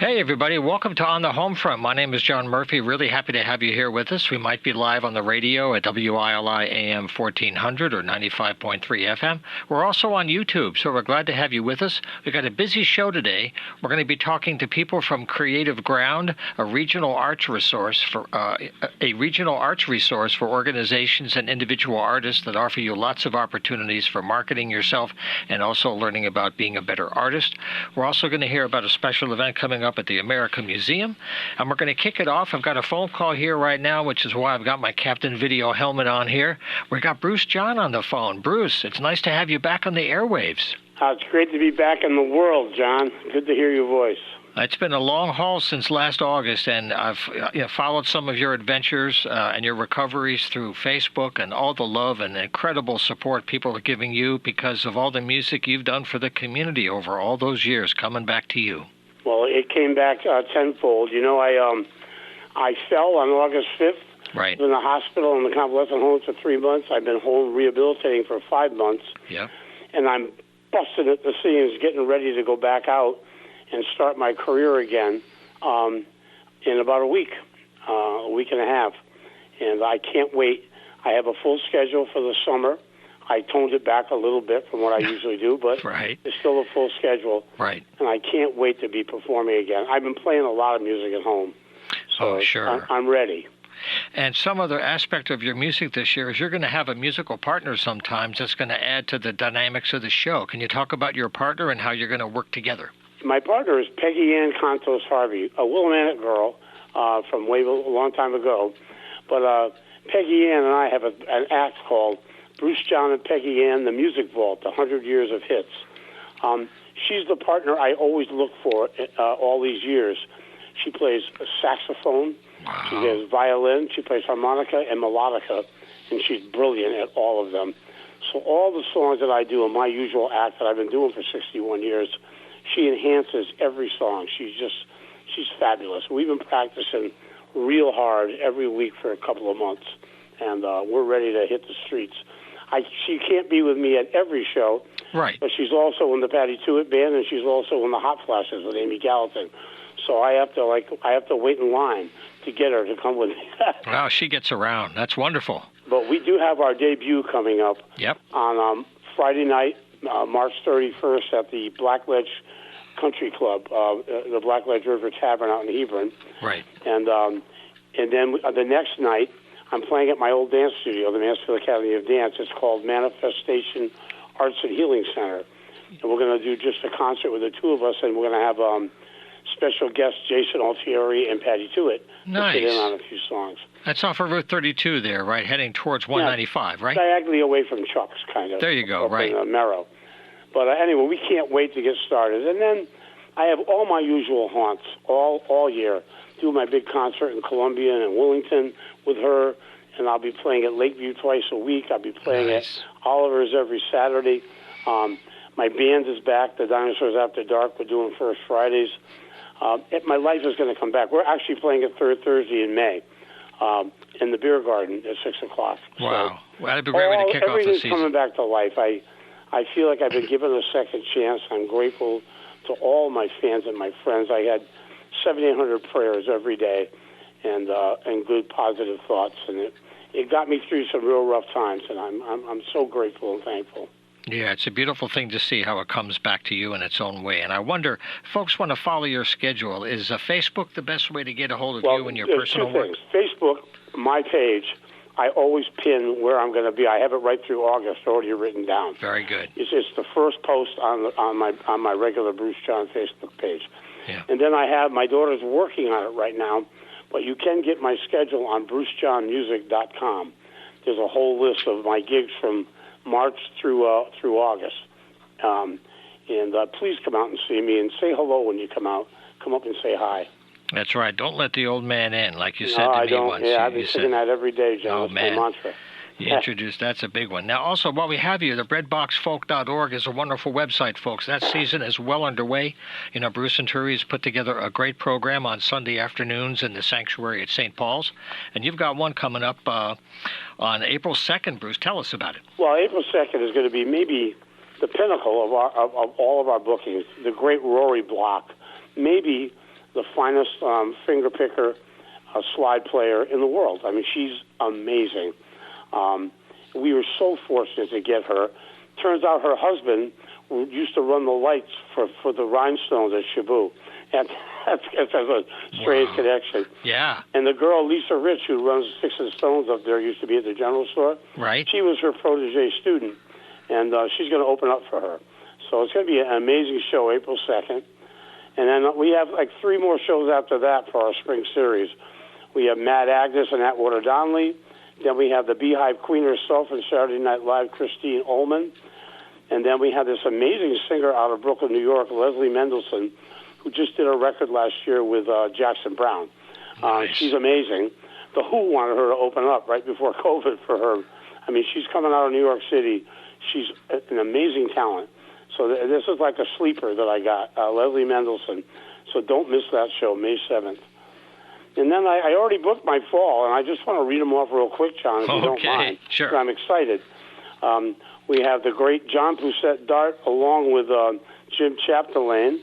Hey, everybody. Welcome to On the Homefront. My name is John Murphy. Really happy to have you here with us. We might be live on the radio at WILI AM 1400 or 95.3 FM. We're also on YouTube, so we're glad to have you with us. We've got a busy show today. We're going to be talking to people from Creative Ground, a regional arts resource for organizations and individual artists that offer you lots of opportunities for marketing yourself and also learning about being a better artist. We're also going to hear about a special event coming up at the America Museum, and we're going to kick it off. I've got a phone call here right now, which is why I've got my Captain Video helmet on here. We got Bruce John on the phone. Bruce, it's nice to have you back on the airwaves. It's great to be back in the world, John. Good to hear your voice. It's been a long haul since last August, and I've followed some of your adventures and your recoveries through Facebook and all the love and incredible support people are giving you because of all the music you've done for the community over all those years coming back to you. Well, it came back tenfold. You know, I fell on August 5th. Right. I was in the hospital in the convalescent home for 3 months. I've been home rehabilitating for 5 months. Yeah. And I'm busted at the seams, getting ready to go back out and start my career again in about a week and a half. And I can't wait. I have a full schedule for the summer. I toned it back a little bit from what I usually do, but right. It's still a full schedule. Right. And I can't wait to be performing again. I've been playing a lot of music at home. So sure. I'm ready. And some other aspect of your music this year is you're going to have a musical partner sometimes that's going to add to the dynamics of the show. Can you talk about your partner and how you're going to work together? My partner is Peggy Ann Contos Harvey, a Willimantic girl from a long time ago. But Peggy Ann and I have an act called Bruce John and Peggy Ann, the Music Vault, 100 Years of Hits. She's the partner I always look for all these years. She plays saxophone, wow. She plays violin, she plays harmonica and melodica, and she's brilliant at all of them. So all the songs that I do in my usual act that I've been doing for 61 years, she enhances every song. She's fabulous. We've been practicing real hard every week for a couple of months, and we're ready to hit the streets. She can't be with me at every show, right? But she's also in the Patty Tuitt band, and she's also in the Hot Flashes with Amy Gallatin. So I have to wait in line to get her to come with me. Wow, she gets around. That's wonderful. But we do have our debut coming up. Yep. On Friday night, March 31st, at the Blackledge Country Club, the Blackledge River Tavern out in Hebron. Right. And then the next night, I'm playing at my old dance studio, the Mansfield Academy of Dance. It's called Manifestation Arts and Healing Center. And we're going to do just a concert with the two of us, and we're going to have special guests Jason Altieri and Patty Tuitt. Nice. Sit in on a few songs. That's off of Route 32 there, right? Heading towards 195, right? Diagonally away from Chuck's, kind of. There you go, right. In Merrow. But anyway, we can't wait to get started. And then I have all my usual haunts all year. Do my big concert in Columbia and in Willington with her, and I'll be playing at Lakeview twice a week. I'll be playing at Oliver's every Saturday. My band is back, the Dinosaurs After Dark. We're doing First Fridays. My life is going to come back. We're actually playing a third Thursday in May in the Beer Garden at 6 o'clock. Wow. Well, that'd be a great way to kick off the everything's season. Coming back to life. I feel like I've been given a second chance. I'm grateful to all my fans and my friends. I had 7,800 prayers every day and good positive thoughts, and it got me through some real rough times, and I'm so grateful and thankful. Yeah, it's a beautiful thing to see how it comes back to you in its own way. And I wonder, folks want to follow your schedule. Is Facebook the best way to get a hold of you and your personal work? Facebook, my page, I always pin where I'm going to be. I have it right through August already written down. Very good. It's the first post on my regular Bruce John Facebook page. Yeah. And then I have, my daughter's working on it right now, but you can get my schedule on brucejohnmusic.com. There's a whole list of my gigs from March through August. And please come out and see me and say hello when you come out. Come up and say hi. That's right. Don't let the old man in, like you said to me I don't. once. Yeah, I've been singing that every day, John. Oh, That's man. my mantra. You introduced, that's a big one. Now, also, while we have you, the breadboxfolk.org is a wonderful website, folks. That season is well underway. You know, Bruce and Turi has put together a great program on Sunday afternoons in the sanctuary at St. Paul's. And you've got one coming up on April 2nd, Bruce. Tell us about it. Well, April 2nd is going to be maybe the pinnacle of all of our bookings, the great Rory block. Maybe the finest finger picker, slide player in the world. I mean, she's amazing. We were so fortunate to get her. Turns out her husband used to run the lights for the Rhinestones at Shabu. And that's a strange connection. Yeah. And the girl, Lisa Rich, who runs Sticks and Stones up there, used to be at the general store. Right. She was her protege student, and she's going to open up for her. So it's going to be an amazing show, April 2nd. And then we have like 3 more shows after that for our spring series. We have Mad Agnes and Atwater Donnelly. Then we have the Beehive Queen herself on Saturday Night Live, Christine Ullman. And then we have this amazing singer out of Brooklyn, New York, Leslie Mendelson, who just did a record last year with Jackson Browne. Nice. She's amazing. The Who wanted her to open up right before COVID for her. I mean, she's coming out of New York City. She's an amazing talent. So this is like a sleeper that I got, Leslie Mendelson. So don't miss that show, May 7th. And then I already booked my fall, and I just want to read them off real quick, John, if you don't mind. Sure. I'm excited. We have the great John Poussette Dart along with Jim Chapdelaine.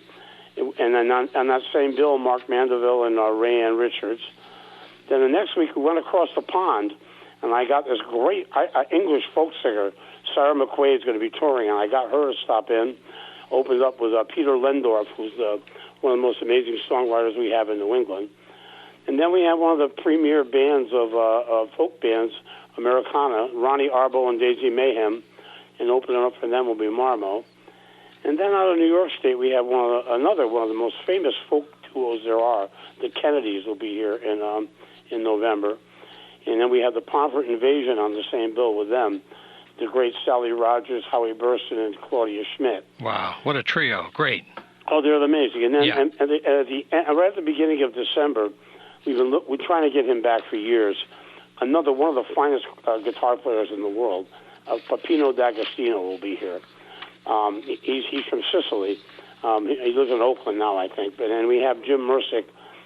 And then on that same bill, Mark Mandeville and Rayanne Richards. Then the next week, we went across the pond, and I got this great English folk singer, Sarah McQuaid, is going to be touring, and I got her to stop in. Opened up with Peter Lendorf, who's one of the most amazing songwriters we have in New England. And then we have one of the premier bands of folk bands, Americana, Ronnie Arbo and Daisy Mayhem, and opening up for them will be Marmo. And then out of New York State, we have another one of the most famous folk duos there are. The Kennedys will be here in November. And then we have the Pomfret Invasion on the same bill with them. The great Sally Rogers, Howie Burston, and Claudia Schmidt. Wow, what a trio. Great. Oh, they're amazing. And then Yeah. right at the beginning of December, we're trying to get him back for years. Another one of the finest guitar players in the world, Peppino D'Agostino, will be here. He's from Sicily. He lives in Oakland now, I think. But then we have Jim Mersick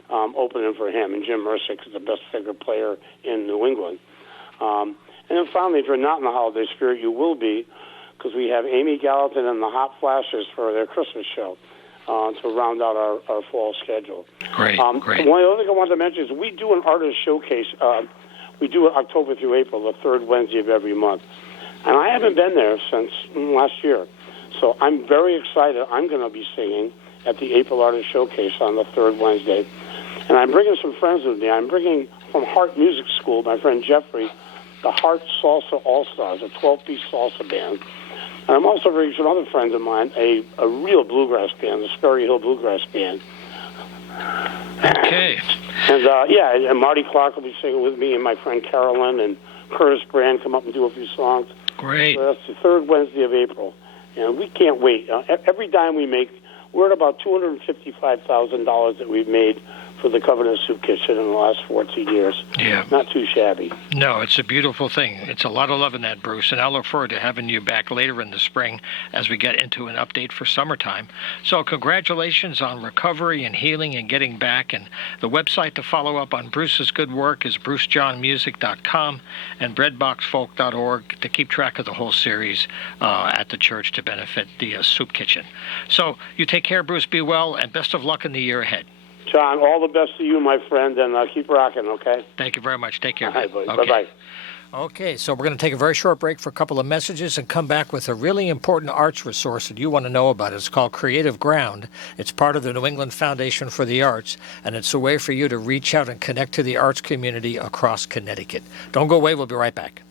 opening for him, and Jim Mersick is the best finger player in New England. And then finally, if you're not in the holiday spirit, you will be, because we have Amy Gallatin and the Hot Flashes for their Christmas show to round out our fall schedule. Great, great. One other thing I wanted to mention is we do an artist showcase. We do it October through April, the third Wednesday of every month. And I haven't been there since last year. So I'm very excited. I'm going to be singing at the April Artist Showcase on the third Wednesday. And I'm bringing some friends with me. I'm bringing from Heart Music School, my friend Jeffrey, the Heart Salsa All-Stars, a 12-piece salsa band. And I'm also bringing some other friends of mine, a real bluegrass band, the Sperry Hill Bluegrass Band. Okay. And, and Marty Clark will be singing with me, and my friend Carolyn and Curtis Brand come up and do a few songs. Great. So that's the third Wednesday of April. And we can't wait. Every dime we make, we're at about $255,000 that we've made for the Covenant Soup Kitchen in the last 14 years. Yeah. Not too shabby. No, it's a beautiful thing. It's a lot of love in that, Bruce, and I look forward to having you back later in the spring as we get into an update for summertime. So congratulations on recovery and healing and getting back. And the website to follow up on Bruce's good work is brucejohnmusic.com and breadboxfolk.org to keep track of the whole series at the church to benefit the Soup Kitchen. So you take care, Bruce. Be well, and best of luck in the year ahead. John, all the best to you, my friend, and keep rocking, okay? Thank you very much. Take care. All right, buddy. Okay. Bye-bye. Okay, so we're going to take a very short break for a couple of messages and come back with a really important arts resource that you want to know about. It's called Creative Ground. It's part of the New England Foundation for the Arts, and it's a way for you to reach out and connect to the arts community across Connecticut. Don't go away. We'll be right back.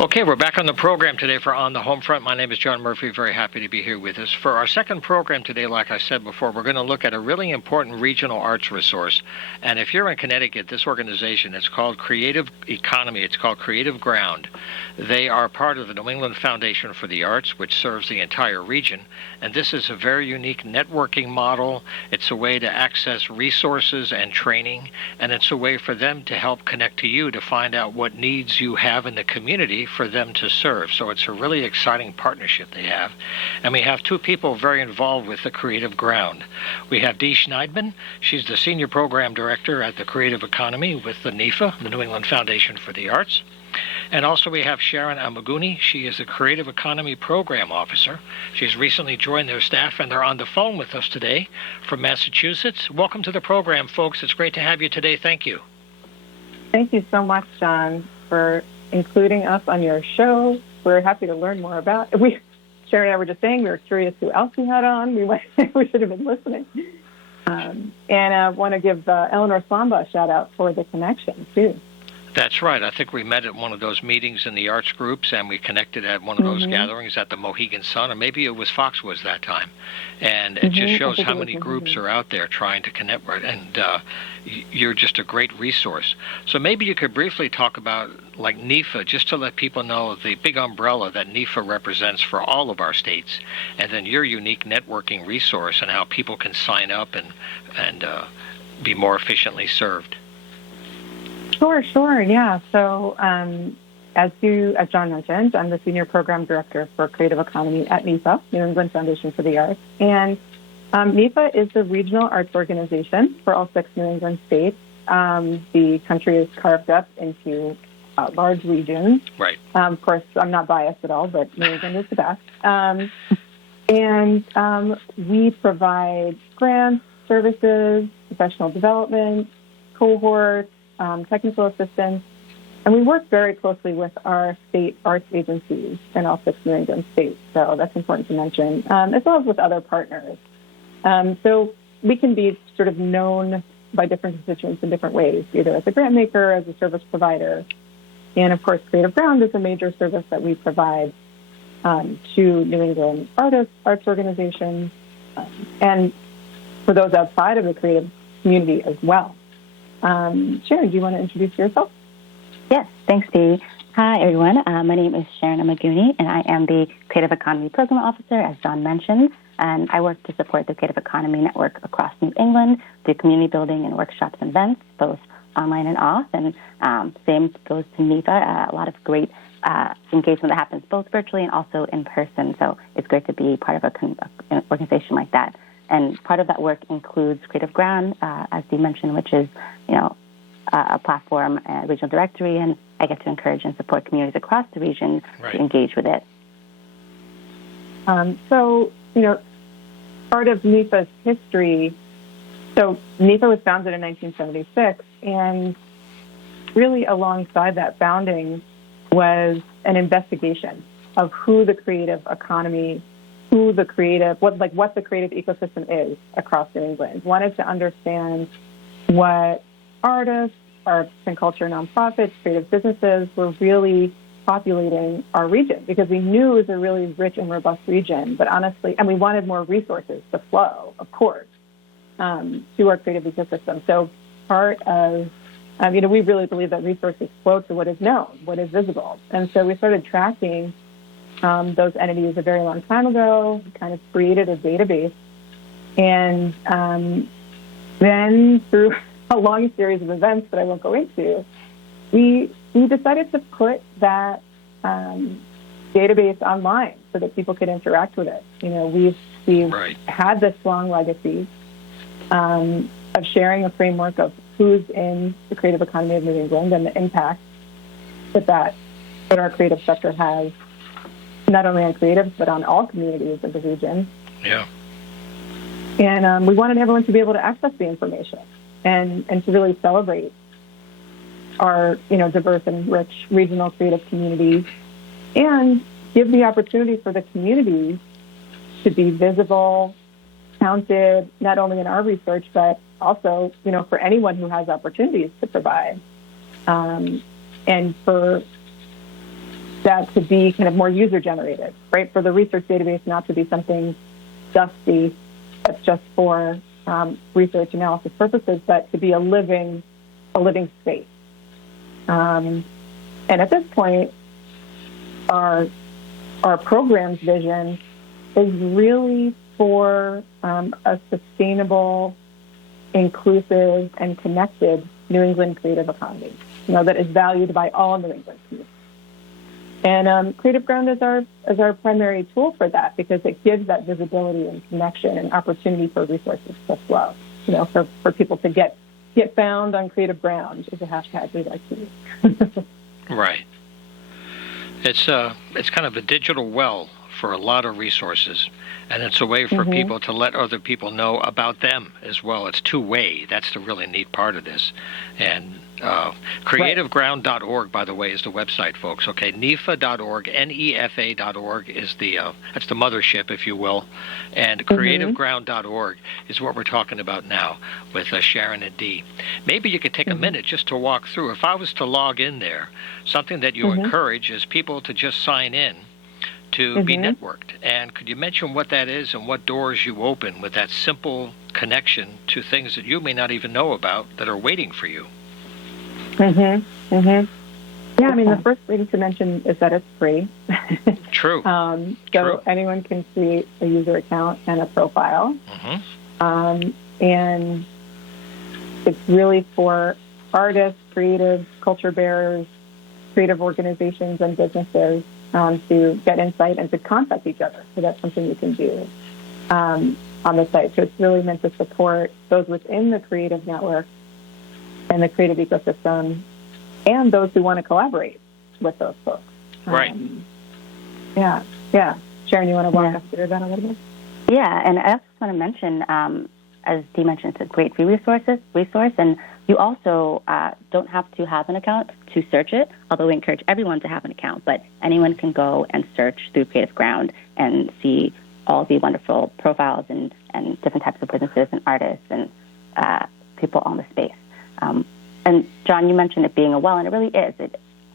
Okay, we're back on the program today for On the Homefront. My name is John Murphy. Very happy to be here with us. For our second program today, like I said before, we're going to look at a really important regional arts resource. And if you're in Connecticut, this organization, it's called Creative Economy. It's called Creative Ground. They are part of the New England Foundation for the Arts, which serves the entire region. And this is a very unique networking model. It's a way to access resources and training. And it's a way for them to help connect to you to find out what needs you have in the community for them to serve. So it's a really exciting partnership they have. And we have two people very involved with the Creative Ground. We have Dee Schneidman. She's the Senior Program Director at the Creative Economy with the NEFA, the New England Foundation for the Arts. And also we have Sharon Amaguni. She is a Creative Economy Program Officer. She's recently joined their staff, and they're on the phone with us today from Massachusetts. Welcome to the program, folks. It's great to have you today. Thank you. Thank you so much, John, for including us on your show. We're happy to learn more about it. Sharon and I were just saying we were curious who else we had on. We should have been listening. And I want to give Eleanor Slamba a shout-out for the connection, too. That's right. I think we met at one of those meetings in the arts groups, and we connected at one of those gatherings at the Mohegan Sun, or maybe it was Foxwoods that time. And it just shows how many groups are out there trying to connect, and you're just a great resource. So maybe you could briefly talk about, like, NEFA, just to let people know the big umbrella that NEFA represents for all of our states, and then your unique networking resource and how people can sign up and be more efficiently served. Sure, yeah. So as John mentioned, I'm the Senior Program Director for Creative Economy at NEFA, New England Foundation for the Arts. And NEFA is the regional arts organization for all 6 New England states. The country is carved up into large regions. Right. Of course, I'm not biased at all, but New England is the best. And we provide grants, services, professional development, cohorts, technical assistance, and we work very closely with our state arts agencies in all 6 New England states, so that's important to mention, as well as with other partners. So we can be sort of known by different constituents in different ways, either as a grant maker, as a service provider, and of course Creative Ground is a major service that we provide to New England arts organizations, and for those outside of the creative community as well. Sharon, do you want to introduce yourself? Yes, thanks, Dee. Hi, everyone. My name is Sharon Amaguni, and I am the Creative Economy Program Officer, as John mentioned, and I work to support the Creative Economy Network across New England through community building and workshops and events, both online and off, and same goes to NEFA, a lot of great engagement that happens both virtually and also in person, so it's great to be part of an organization like that. And part of that work includes Creative Ground, as Dee mentioned, which is, a platform, a regional directory, and I get to encourage and support communities across the region to engage with it. So, part of NEFA's history, so NEFA was founded in 1976, and really alongside that founding was an investigation of who the creative economy, what the creative ecosystem is across New England. Wanted to understand what artists, arts and culture nonprofits, creative businesses were really populating our region, because we knew it was a really rich and robust region, but honestly, and we wanted more resources to flow, of course, to our creative ecosystem. So part of, we really believe that resources flow to what is known, what is visible. And so we started tracking those entities a very long time ago, kind of created a database, and then through a long series of events that I won't go into, we decided to put that database online so that people could interact with it. We've had this long legacy of sharing a framework of who's in the creative economy of New England and the impact that our creative sector has, not only on creatives, but on all communities of the region. Yeah. And we wanted everyone to be able to access the information and to really celebrate our, diverse and rich regional creative communities, and give the opportunity for the communities to be visible, counted, not only in our research, but also, for anyone who has opportunities to provide, and for that to be kind of more user-generated, right? For the research database not to be something dusty that's just for research analysis purposes, but to be a living space. And at this point, our program's vision is really for a sustainable, inclusive, and connected New England creative economy, that is valued by all New England communities. And Creative Ground is our primary tool for that, because it gives that visibility and connection and opportunity for resources to flow. For people to get found on Creative Ground is a hashtag we like to use. Right. It's kind of a digital well for a lot of resources, and it's a way for people to let other people know about them as well. It's two-way. That's the really neat part of this. And creativeground.org, by the way, is the website, folks. Okay, NEFA.org, NEFA.org is that's the mothership, if you will, and creativeground.org is what we're talking about now with Sharon and Dee. Maybe you could take a minute just to walk through. If I was to log in there, something that you encourage is people to just sign in to be networked. And could you mention what that is and what doors you open with that simple connection to things that you may not even know about that are waiting for you? Yeah, I mean, the first thing to mention is that it's free. True. So anyone can create a user account and a profile. And it's really for artists, creatives, culture bearers, creative organizations, and businesses to get insight and to contact each other. So that's something you can do on the site. So it's really meant to support those within the creative network and the creative ecosystem and those who want to collaborate with those folks. Right. Yeah. Sharon, you want to walk us through that a little bit? Yeah, and I also want to mention, as Dee mentioned, it's a great free resource, and you also don't have to have an account to search it, although we encourage everyone to have an account, but anyone can go and search through Creative Ground and see all the wonderful profiles and different types of businesses and artists and people on the space. And John, you mentioned it being a well, and it really is.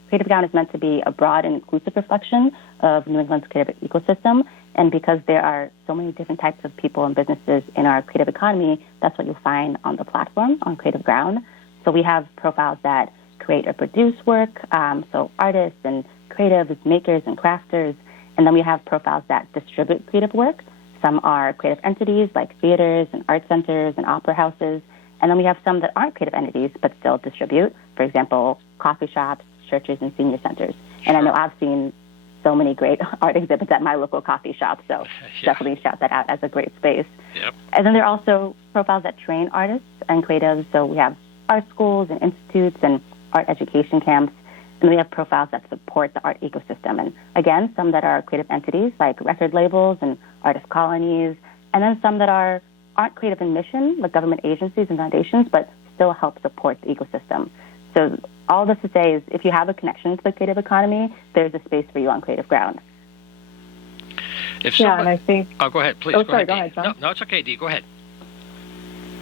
Creative Ground is meant to be a broad and inclusive reflection of New England's creative ecosystem, and because there are so many different types of people and businesses in our creative economy, that's what you'll find on the platform, on Creative Ground. So we have profiles that create or produce work, so artists and creatives, makers and crafters, and then we have profiles that distribute creative work. Some are creative entities like theaters and art centers and opera houses, and then we have some that aren't creative entities but still distribute, for example, coffee shops, churches, and senior centers. And I know I've seen so many great art exhibits at my local coffee shop, so definitely shout that out as a great space. Yep. And then there are also profiles that train artists and creatives, so we have art schools and institutes and art education camps, and we have profiles that support the art ecosystem. And again, some that are creative entities like record labels and artist colonies, and then some that aren't creative in mission, like government agencies and foundations, but still help support the ecosystem. So all this to say is if you have a connection to the creative economy, there's a space for you on Creative Ground. And I think... Oh, go ahead, please. Go ahead, John. No, it's okay, Dee. Go ahead.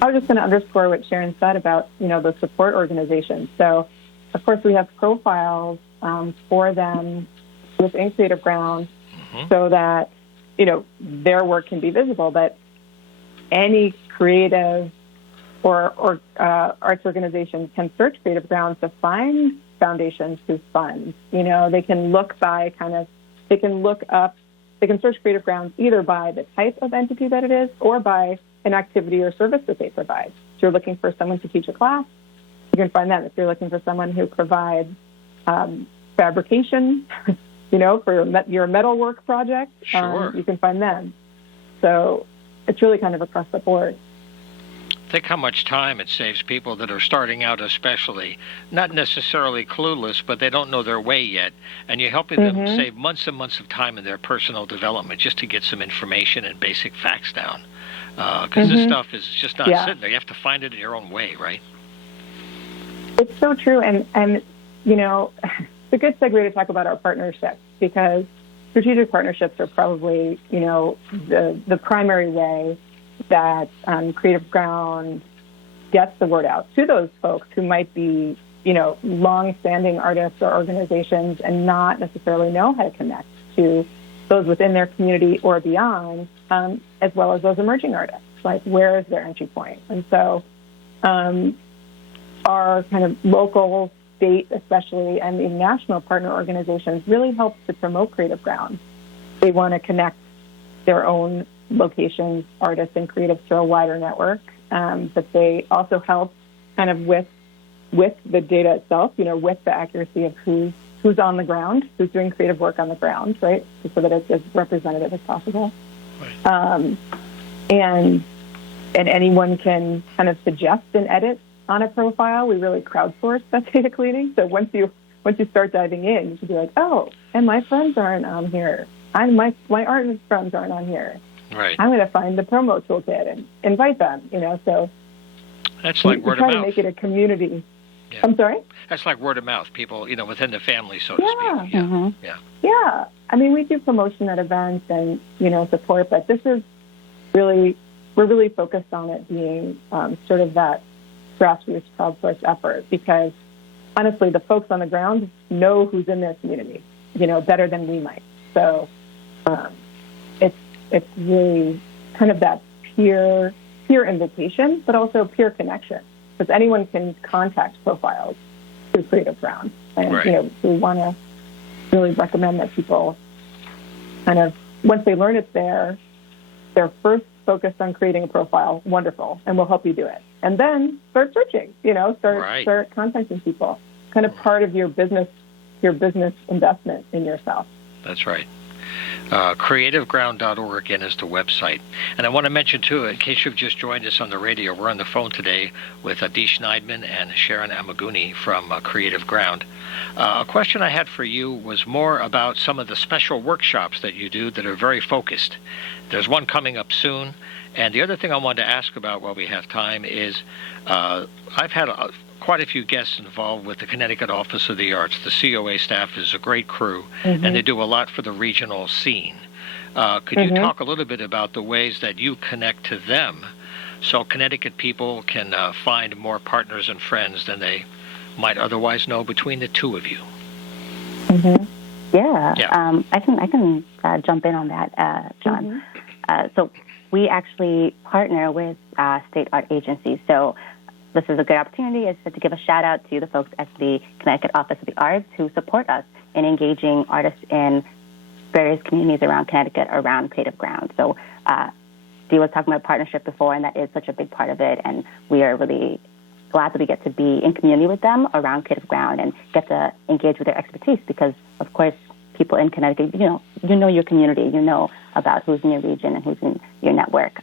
I was just going to underscore what Sharon said about, the support organizations. So, of course, we have profiles for them within Creative Ground so that, their work can be visible, but any creative or arts organization can search Creative Ground to find foundations who fund. They can look by they can search Creative Ground either by the type of entity that it is or by an activity or service that they provide. If you're looking for someone to teach a class, you can find them. If you're looking for someone who provides fabrication, for your metalwork project, you can find them. So it's really kind of across the board. Think how much time it saves people that are starting out, especially not necessarily clueless, but they don't know their way yet, and you're helping them save months and months of time in their personal development just to get some information and basic facts down. Because this stuff is just not sitting there. You have to find it in your own way, right? It's so true, and it's a good segue to talk about our partnerships, because strategic partnerships are probably the primary way that Creative Ground gets the word out to those folks who might be, long-standing artists or organizations and not necessarily know how to connect to those within their community or beyond, as well as those emerging artists. Like, where is their entry point? And so our kind of local, state especially, and the national partner organizations really help to promote Creative Ground. They want to connect their own locations, artists, and creatives to a wider network, but they also help kind of with the data itself, with the accuracy of who's on the ground, who's doing creative work on the ground, right, so that it's as representative as possible. Right. And anyone can kind of suggest an edit on a profile. We really crowdsource that data cleaning. So once you once you start diving in, you can be like, oh, and my friends aren't on here. My artist friends aren't on here. Right. I'm going to find the promo toolkit and invite them. So that's like word of mouth. mouth. Try to make it a community. Yeah. I'm sorry? That's like word of mouth. People, within the family, so to speak. Yeah. Mm-hmm. Yeah. Yeah. I mean, we do promotion at events and, support, but this is we're really focused on it being sort of that grassroots crowdsourced effort because, honestly, the folks on the ground know who's in their community, better than we might. So it's really kind of that peer invitation, but also peer connection, because anyone can contact profiles through Creative Ground. And, right. We want to really recommend that people kind of, once they learn it's there, they're first focused on creating a profile. Wonderful. And we'll help you do it. And then start searching, start contacting people. Kind of part of your business investment in yourself. That's right. CreativeGround.org, again, is the website. And I want to mention, too, in case you've just joined us on the radio, we're on the phone today with Dee Schneidman and Sharon Amaguni from Creative Ground. A question I had for you was more about some of the special workshops that you do that are very focused. There's one coming up soon. And the other thing I wanted to ask about while we have time is I've had quite a few guests involved with the Connecticut Office of the Arts. The COA staff is a great crew, and they do a lot for the regional scene. Could you talk a little bit about the ways that you connect to them so Connecticut people can find more partners and friends than they might otherwise know between the two of you? Yeah. I can jump in on that, John. So we actually partner with state art agencies. So this is a good opportunity to give a shout out to the folks at the Connecticut Office of the Arts who support us in engaging artists in various communities around Connecticut around Creative Ground. So Dee was talking about partnership before, and that is such a big part of it. And we are really glad that we get to be in community with them around Creative Ground and get to engage with their expertise because, of course, people in Connecticut, you know your community, you know about who's in your region and who's in your network.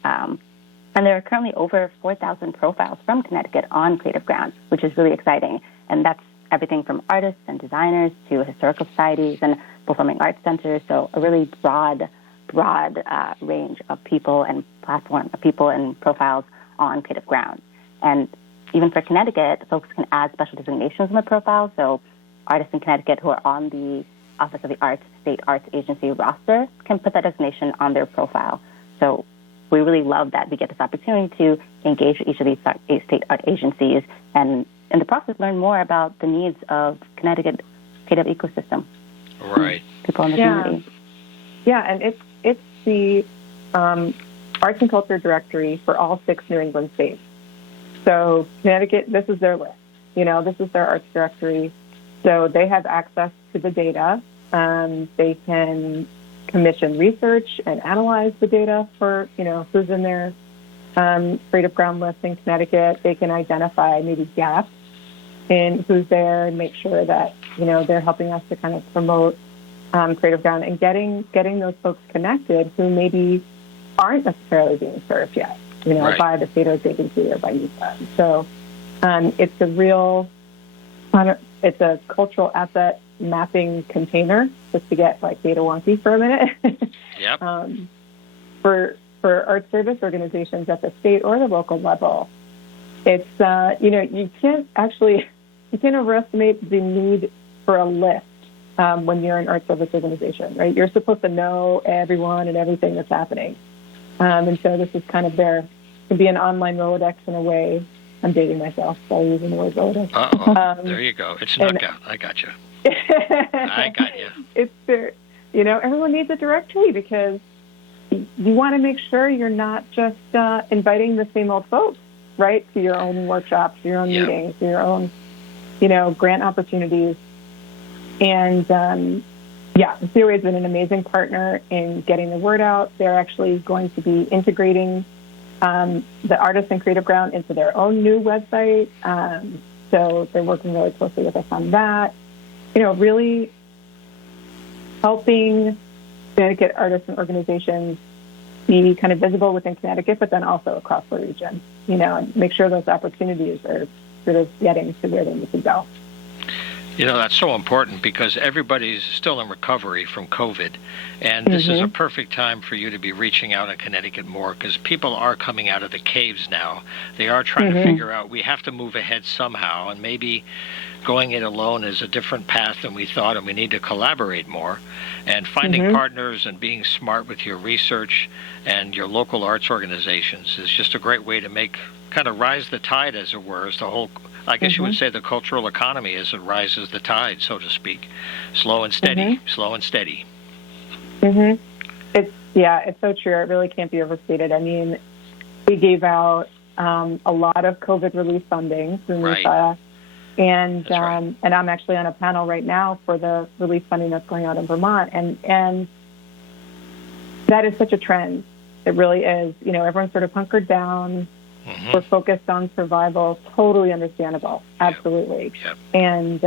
And there are currently over 4,000 profiles from Connecticut on Creative Ground, which is really exciting. And that's everything from artists and designers to historical societies and performing arts centers. So a really broad range of people and people and profiles on Creative Ground. And even for Connecticut, folks can add special designations in the profile. So artists in Connecticut who are on the Office of the Arts State Arts Agency roster can put that designation on their profile. So we really love that we get this opportunity to engage with each of these state art agencies and in the process learn more about the needs of Connecticut creative ecosystem. Right. People in the community. Yeah, and it's the Arts and Culture Directory for all 6 New England states. So Connecticut, this is their list. This is their arts directory. So they have access to the data. They can commission research and analyze the data for, who's in their Creative Ground list in Connecticut. They can identify maybe gaps in who's there and make sure that, they're helping us to kind of promote Creative Ground and getting those folks connected who maybe aren't necessarily being served yet, right. by the state arts agency or by NESA. So it's a cultural asset mapping container, just to get data wonky for a minute. Yep. For art service organizations at the state or the local level, it's you can't overestimate the need for a list when you're an art service organization, right? You're supposed to know everyone and everything that's happening, and so this is kind of there to be an online Rolodex in a way. I'm dating myself by using the word Rolodex. There you go. It's knockout. I got you. I got you. It's there. Everyone needs a directory because you want to make sure you're not just inviting the same old folks, right, to your own workshops, your own meetings, your own, grant opportunities. And, COA has been an amazing partner in getting the word out. They're actually going to be integrating the Artists and Creative Ground into their own new website. So they're working really closely with us on that. Really helping Connecticut artists and organizations be kind of visible within Connecticut, but then also across the region, and make sure those opportunities are sort of getting to where they need to go. You know, that's so important because everybody's still in recovery from COVID. And this is a perfect time for you to be reaching out in Connecticut more because people are coming out of the caves now. They are trying to figure out we have to move ahead somehow. And maybe going it alone is a different path than we thought. And we need to collaborate more. And finding partners and being smart with your research and your local arts organizations is just a great way to make kind of rise the tide, as it were, as the whole, I guess you would say the cultural economy as it rises the tide, so to speak. Slow and steady, slow and steady. It's so true. It really can't be overstated. I mean, we gave out a lot of COVID relief funding through NIFA, and I'm actually on a panel right now for the relief funding that's going out in Vermont, and that is such a trend. It really is. You know, everyone's sort of hunkered down. We're focused on survival. Totally understandable. Absolutely. And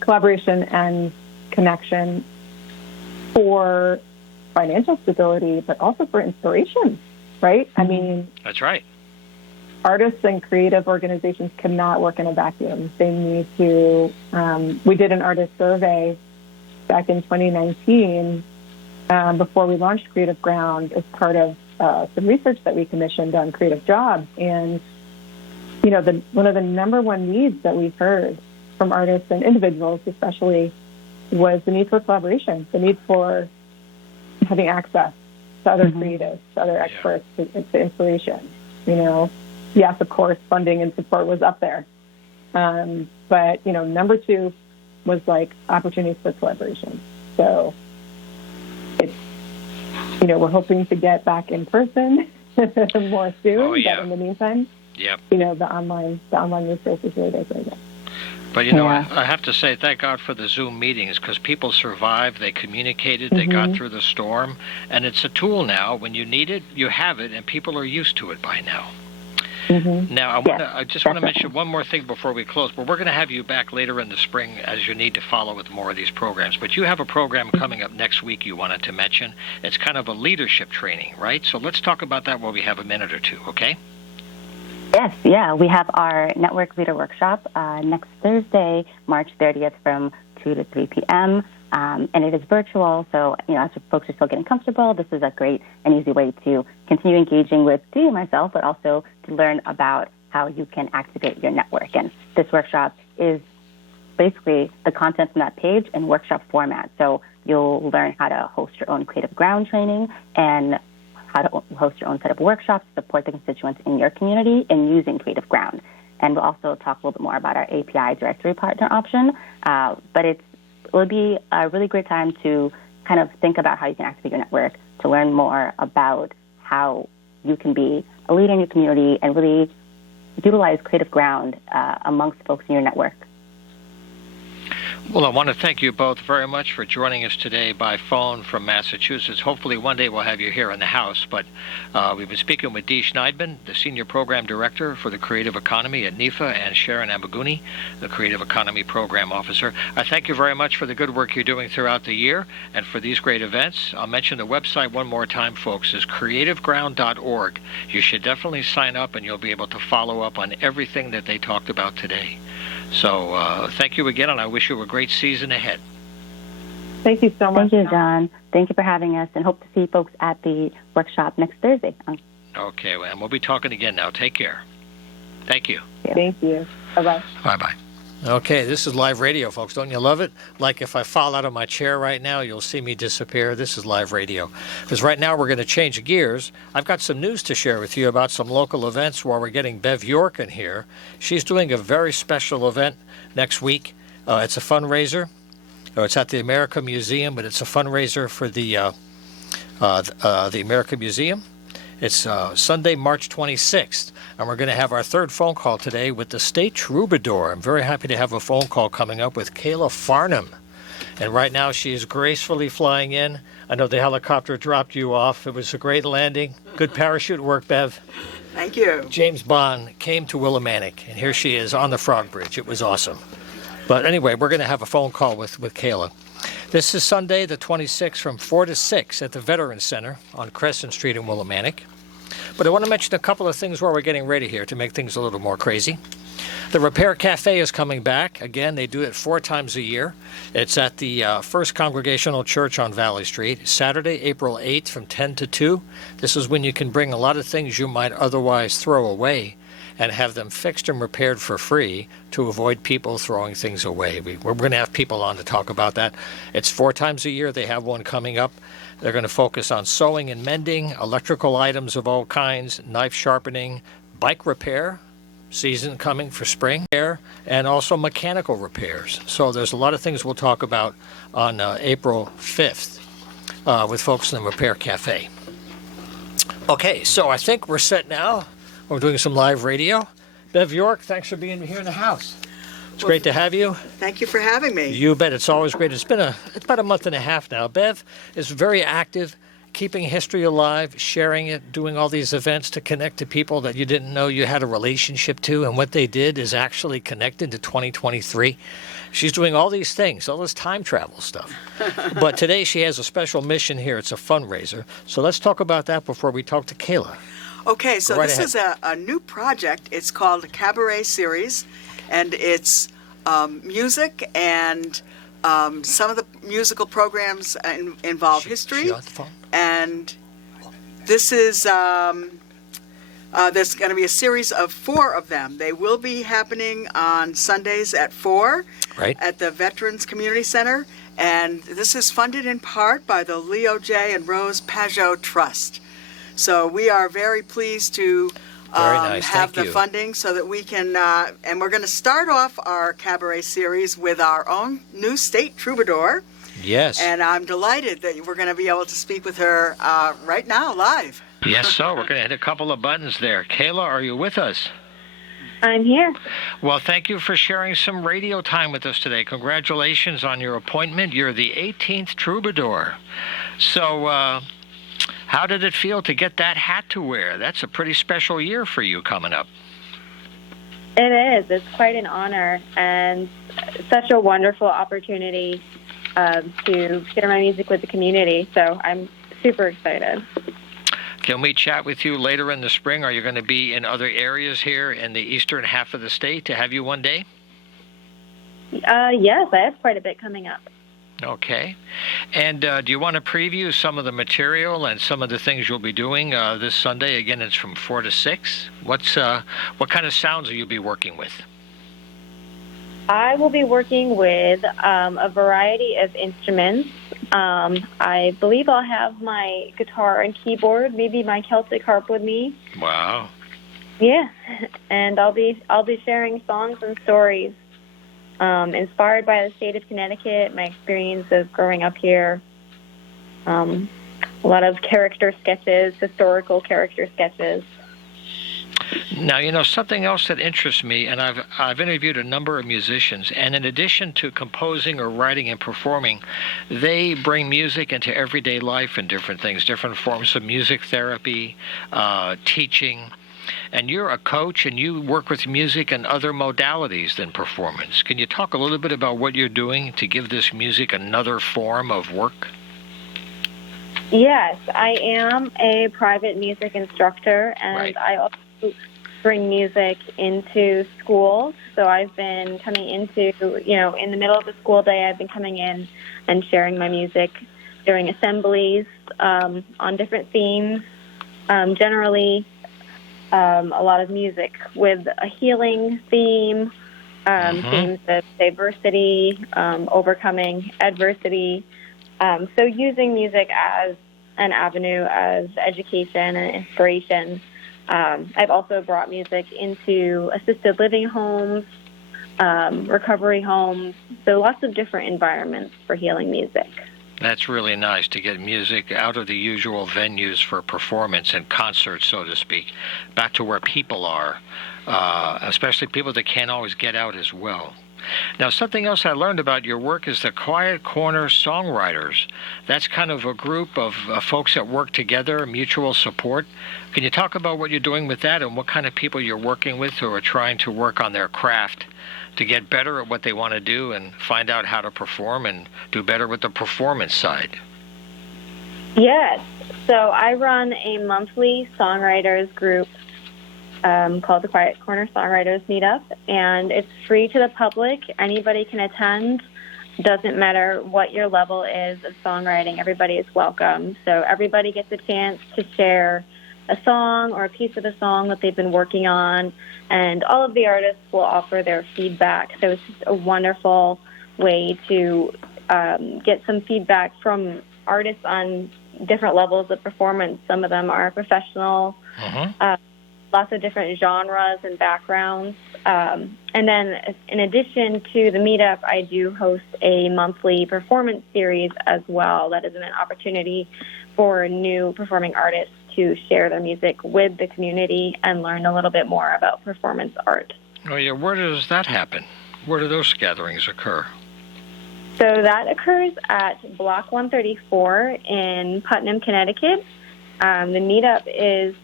collaboration and connection for financial stability, but also for inspiration, right? I mean, that's right. Artists and creative organizations cannot work in a vacuum. They need to. We did an artist survey back in 2019 before we launched Creative Ground as part of some research that we commissioned on creative jobs. And, you know, one of the number one needs that we've heard from artists and individuals especially was the need for collaboration, the need for having access to other creatives, to other experts, to inspiration. You know, yes, of course, funding and support was up there. But, you know, number two was like opportunities for collaboration. So it's, you know, we're hoping to get back in person more soon. But in the meantime, you know, the online resources really does right now. But, you know, I have to say, thank God for the Zoom meetings because people survived, they communicated, they got through the storm, and it's a tool now. When you need it, you have it, and people are used to it by now. Now, I just want to mention one more thing before we close. But we're going to have you back later in the spring as you need to follow with more of these programs. But you have a program coming up next week you wanted to mention. It's kind of a leadership training, right? So let's talk about that while we have a minute or two, okay? Yes, we have our Network Leader Workshop next Thursday, March 30th from 2 to 3 p.m., and it is virtual, so, you know, as folks are still getting comfortable, this is a great and easy way to continue engaging with Do Myself, but also to learn about how you can activate your network. And this workshop is basically the content from that page in workshop format. So you'll learn how to host your own Creative Ground training and how to host your own set of workshops to support the constituents in your community in using Creative Ground. And we'll also talk a little bit more about our API directory partner option. But it would be a really great time to kind of think about how you can activate your network, to learn more about how you can be a leader in your community and really utilize Creative Ground amongst folks in your network. Well, I want to thank you both very much for joining us today by phone from Massachusetts. Hopefully one day we'll have you here in the house, but we've been speaking with Dee Schneidman, the Senior Program Director for the Creative Economy at NIFA, and Sharon Amaguni, the Creative Economy Program Officer. I thank you very much for the good work you're doing throughout the year and for these great events. I'll mention the website one more time, folks, is creativeground.org. You should definitely sign up and you'll be able to follow up on everything that they talked about today. So thank you again, and I wish you a great season ahead. Thank you so much. Thank you, John. Thank you for having us, and hope to see folks at the workshop next Thursday. Okay, and we'll be talking again now. Take care. Thank you. Thank you. Bye-bye. Bye-bye. Okay, this is live radio, folks. Don't you love it? Like if I fall out of my chair right now, you'll see me disappear. This is live radio. Because right now we're going to change gears. I've got some news to share with you about some local events while we're getting Bev York in here. She's doing a very special event next week. It's a fundraiser. It's at the America Museum, but it's a fundraiser for the America Museum. It's Sunday, March 26th, and we're going to have our third phone call today with the State Troubadour. I'm very happy to have a phone call coming up with Kayla Farnham. And right now she is gracefully flying in. I know the helicopter dropped you off. It was a great landing. Good parachute work, Bev. Thank you. James Bond came to Willimantic, and here she is on the Frog Bridge. It was awesome. But anyway, we're going to have a phone call with Kayla. This is Sunday, the 26th, from 4 to 6 at the Veterans Center on Crescent Street in Willimantic. But I want to mention a couple of things while we're getting ready here to make things a little more crazy. The Repair Cafe is coming back. Again, they do it 4 times a year. It's at the First Congregational Church on Valley Street, Saturday, April 8th from 10 to 2. This is when you can bring a lot of things you might otherwise throw away and have them fixed and repaired for free to avoid people throwing things away. We're going to have people on to talk about that. It's 4 times a year. They have one coming up. They're going to focus on sewing and mending, electrical items of all kinds, knife sharpening, bike repair, season coming for spring, and also mechanical repairs. So there's a lot of things we'll talk about on April 5th with folks in the Repair Cafe. Okay, so I think we're set now. We're doing some live radio. Bev York, thanks for being here in the house. It's great to have you. Thank you for having me. You bet. It's always great. It's about a month and a half now. Bev is very active, keeping history alive, sharing it, doing all these events to connect to people that you didn't know you had a relationship to, and what they did is actually connected to 2023. She's doing all these things, all this time travel stuff. But today she has a special mission here. It's a fundraiser. So let's talk about that before we talk to Kayla. Okay, so Right this ahead. is a new project. It's called a Cabaret Series, and it's music, and some of the musical programs involve history. She on the phone? And this is, there's going to be a series of 4 of them. They will be happening on Sundays at 4 Right. at the Veterans Community Center. And this is funded in part by the Leo J. and Rose Pajot Trust. So we are very pleased to Very nice. have Thank the you. funding so that we can, and we're going to start off our cabaret series with our own new state troubadour. Yes. And I'm delighted that we're going to be able to speak with her right now, live. Yes, so we're going to hit a couple of buttons there. Kayla, are you with us? I'm here. Well, thank you for sharing some radio time with us today. Congratulations on your appointment. You're the 18th troubadour. So, how did it feel to get that hat to wear? That's a pretty special year for you coming up. It is. It's quite an honor and such a wonderful opportunity to share my music with the community. So I'm super excited. Can we chat with you later in the spring? Are you going to be in other areas here in the eastern half of the state to have you one day? Yes, I have quite a bit coming up. Okay. And do you want to preview some of the material and some of the things you'll be doing this Sunday? Again, it's from 4 to 6. What kind of sounds will you be working with? I will be working with a variety of instruments. I believe I'll have my guitar and keyboard, maybe my Celtic harp with me. Wow. Yeah, and I'll be sharing songs and stories inspired by the state of Connecticut, my experience of growing up here. A lot of character sketches, historical character sketches. Now, you know, something else that interests me, and I've interviewed a number of musicians, and in addition to composing or writing and performing, they bring music into everyday life and different things, different forms of music therapy, teaching. And you're a coach, and you work with music and other modalities than performance. Can you talk a little bit about what you're doing to give this music another form of work? Yes, I am a private music instructor, and Right. I also bring music into schools. So I've been coming into, in the middle of the school day, I've been coming in and sharing my music during assemblies on different themes. Generally, a lot of music with a healing theme, themes of diversity, overcoming adversity. So using music as an avenue as education and inspiration. I've also brought music into assisted living homes, recovery homes, so lots of different environments for healing music. That's really nice to get music out of the usual venues for performance and concerts, so to speak, back to where people are, especially people that can't always get out as well. Now, something else I learned about your work is the Quiet Corner Songwriters. That's kind of a group of folks that work together, mutual support. Can you talk about what you're doing with that and what kind of people you're working with who are trying to work on their craft to get better at what they want to do and find out how to perform and do better with the performance side? Yes. So I run a monthly songwriters group called the Quiet Corner Songwriters Meetup, and it's free to the public. Anybody can attend. Doesn't matter what your level is of songwriting. Everybody is welcome. So everybody gets a chance to share a song or a piece of a song that they've been working on, and all of the artists will offer their feedback. So it's just a wonderful way to get some feedback from artists on different levels of performance. Some of them are professional, lots of different genres and backgrounds. And then in addition to the meetup, I do host a monthly performance series as well. That is an opportunity for new performing artists to share their music with the community and learn a little bit more about performance art. Oh, yeah. Where does that happen? Where do those gatherings occur? So that occurs at Block 134 in Putnam, Connecticut. The meetup is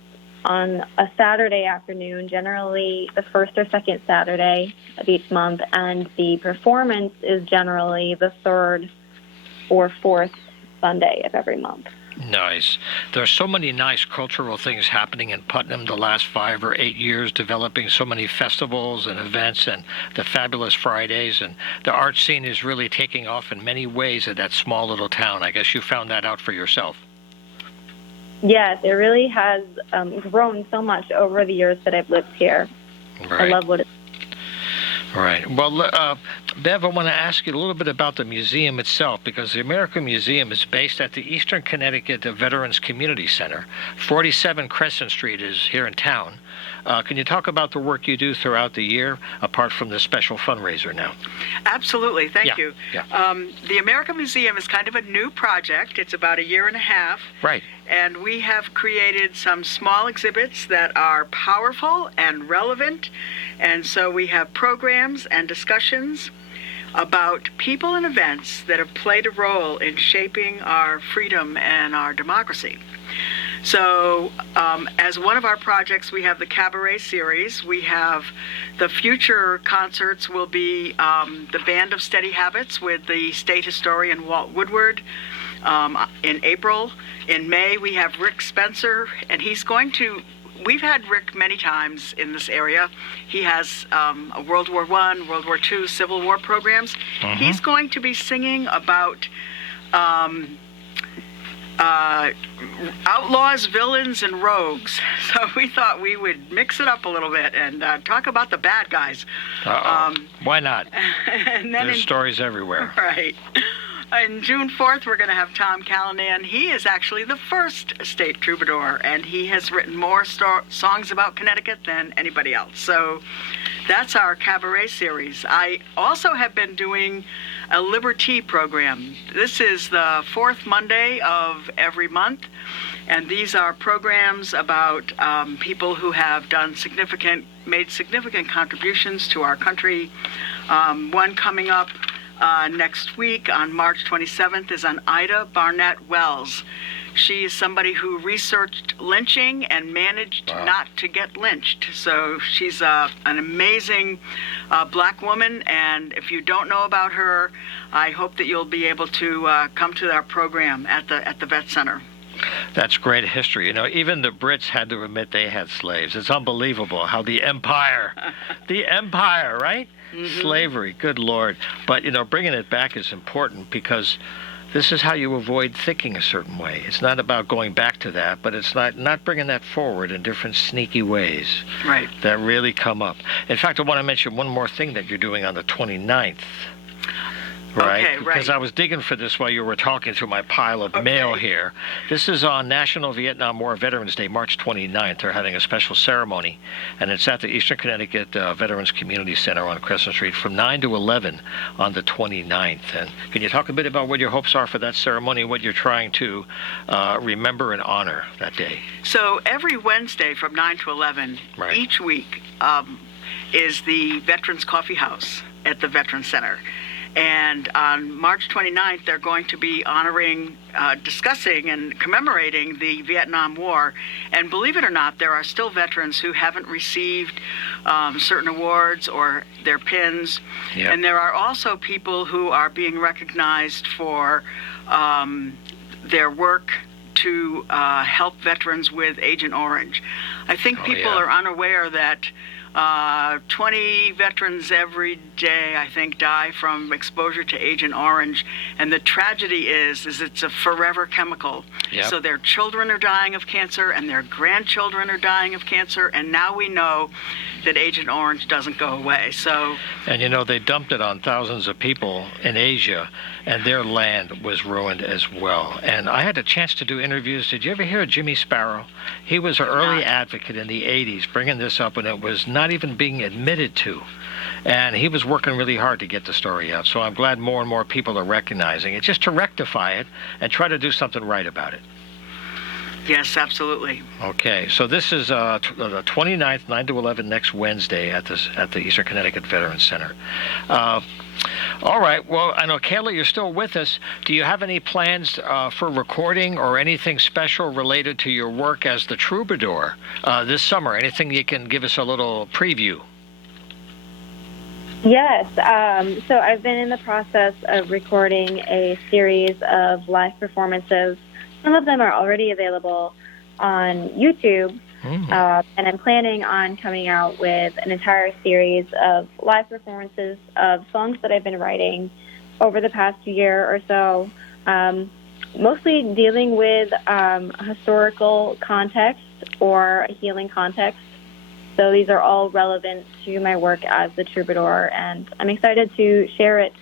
on a Saturday afternoon, generally the first or second Saturday of each month, and the performance is generally the third or fourth Sunday of every month. Nice. There are so many nice cultural things happening in Putnam the last 5 or 8 years, developing so many festivals and events and the Fabulous Fridays, and the art scene is really taking off in many ways at that small little town. I guess you found that out for yourself. Yes, it really has grown so much over the years that I've lived here. Right. I love what it's. Right. Well, Bev, I want to ask you a little bit about the museum itself, because the American Museum is based at the Eastern Connecticut Veterans Community Center. 47 Crescent Street is here in town. Can you talk about the work you do throughout the year, apart from the special fundraiser now? Absolutely. Thank you. Yeah. The American Museum is kind of a new project. It's about a year and a half. Right. And we have created some small exhibits that are powerful and relevant. And so we have programs and discussions about people and events that have played a role in shaping our freedom and our democracy. So as one of our projects, we have the Cabaret series. We have the future concerts will be the Band of Steady Habits with the state historian Walt Woodward in April. In May, we have Rick Spencer, and he's going to, we've had Rick many times in this area. He has a World War I, World War II, Civil War programs. He's going to be singing about outlaws, villains, and rogues. So we thought we would mix it up a little bit and talk about the bad guys. Why not? And then There's stories everywhere. Right. On June 4th, we're going to have Tom Callanan. He is actually the first state troubadour, and he has written more songs about Connecticut than anybody else. So that's our Cabaret series. I also have been doing a Liberty program. This is the fourth Monday of every month, and these are programs about people who have made significant contributions to our country. One coming up next week on March 27th is on Ida Barnett Wells. She is somebody who researched lynching and managed not to get lynched. So she's an amazing black woman, and if you don't know about her, I hope that you'll be able to come to our program at the Vet Center. That's great history. You know, even the Brits had to admit they had slaves. It's unbelievable how the empire, right? Slavery, good Lord. But, you know, bringing it back is important because this is how you avoid thinking a certain way. It's not about going back to that, but it's not bringing that forward in different sneaky ways that really come up. In fact, I want to mention one more thing that you're doing on the 29th. Right? Okay, because I was digging for this while you were talking through my pile of mail here. This is on National Vietnam War Veterans Day, March 29th. They're having a special ceremony, and it's at the Eastern Connecticut Veterans Community Center on Crescent Street from 9 to 11 on the 29th. And can you talk a bit about what your hopes are for that ceremony and what you're trying to remember and honor that day? So every Wednesday from 9 to 11 each week is the Veterans Coffee House at the Veterans Center. And on March 29th, they're going to be honoring, discussing, and commemorating the Vietnam War. And believe it or not, there are still veterans who haven't received certain awards or their pins. Yep. And there are also people who are being recognized for their work to help veterans with Agent Orange. I think people are unaware that 20 veterans every day, I think, die from exposure to Agent Orange. And the tragedy is it's a forever chemical. Yep. So their children are dying of cancer and their grandchildren are dying of cancer. And now we know that Agent Orange doesn't go away. So, and they dumped it on thousands of people in Asia, and their land was ruined as well. And I had a chance to do interviews. Did you ever hear of Jimmy Sparrow? He was an early advocate in the 80s, bringing this up when it was not even being admitted to. And he was working really hard to get the story out. So I'm glad more and more people are recognizing it, just to rectify it and try to do something right about it. yes, absolutely. Okay, so this is the 29th, 9 to 11 next Wednesday at the Eastern Connecticut Veterans Center. All right, well, I know, Kayla, you're still with us. Do you have any plans for recording or anything special related to your work as the troubadour this summer? Anything you can give us a little preview? Yes. So I've been in the process of recording a series of live performances. Some of them are already available on YouTube, and I'm planning on coming out with an entire series of live performances of songs that I've been writing over the past year or so, mostly dealing with historical context or a healing context. So these are all relevant to my work as the troubadour, and I'm excited to share it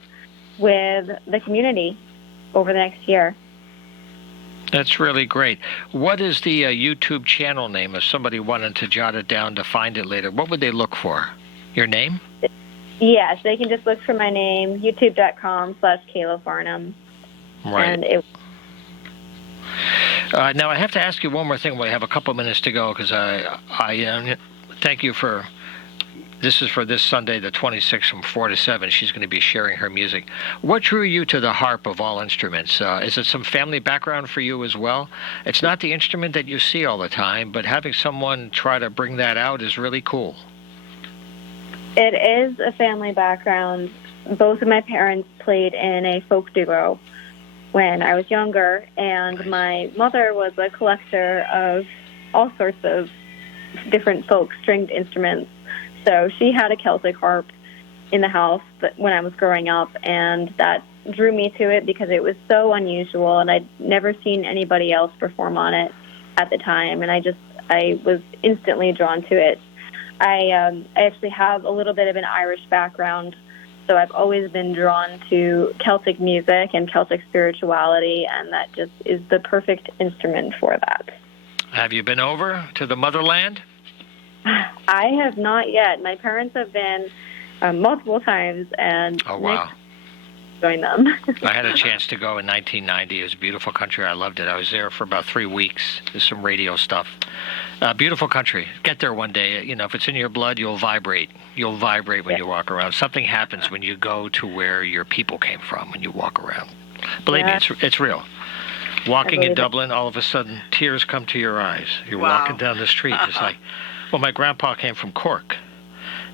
with the community over the next year. That's really great. What is the YouTube channel name if somebody wanted to jot it down to find it later? What would they look for? Your name? Yes, they can just look for my name, youtube.com/Kayla Farnham. Right. And now, I have to ask you one more thing. We have a couple minutes to go because I thank you for... This is for this Sunday, the 26th, from 4 to 7. She's going to be sharing her music. What drew you to the harp of all instruments? Is it some family background for you as well? It's not the instrument that you see all the time, but having someone try to bring that out is really cool. it is a family background. Both of my parents played in a folk duo when I was younger, and my mother was a collector of all sorts of different folk stringed instruments. So she had a Celtic harp in the house when I was growing up, and that drew me to it because it was so unusual, and I'd never seen anybody else perform on it at the time, and I was instantly drawn to it. I actually have a little bit of an Irish background, so I've always been drawn to Celtic music and Celtic spirituality, and that just is the perfect instrument for that. Have you been over to the motherland? I have not yet. My parents have been multiple times, and oh, wow. Join them. I had a chance to go in 1990. It was a beautiful country. I loved it. I was there for about 3 weeks. There's some radio stuff. Beautiful country. Get there one day. You know, if it's in your blood, you'll vibrate. You'll vibrate when you walk around. Something happens when you go to where your people came from when you walk around. Believe me, it's real. Walking in Dublin, all of a sudden, tears come to your eyes. You're walking down the street. It's like, well, my grandpa came from Cork.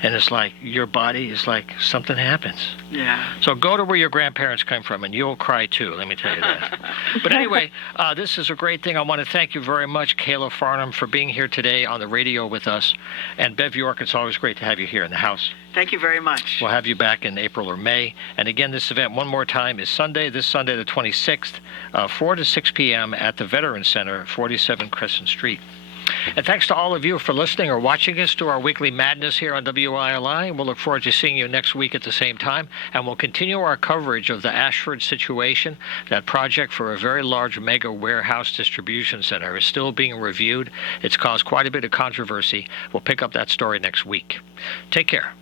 And it's like your body is like something happens. Yeah. So go to where your grandparents came from, and you'll cry too. Let me tell you that. But anyway, this is a great thing. I want to thank you very much, Kayla Farnham, for being here today on the radio with us. And Bev York, it's always great to have you here in the house. Thank you very much. We'll have you back in April or May. And again, this event one more time is this Sunday, the 26th, 4 to 6 p.m. at the Veterans Center, 47 Crescent Street. And thanks to all of you for listening or watching us to our weekly madness here on WILI. We'll look forward to seeing you next week at the same time. And we'll continue our coverage of the Ashford situation. That project for a very large mega warehouse distribution center is still being reviewed. It's caused quite a bit of controversy. We'll pick up that story next week. Take care.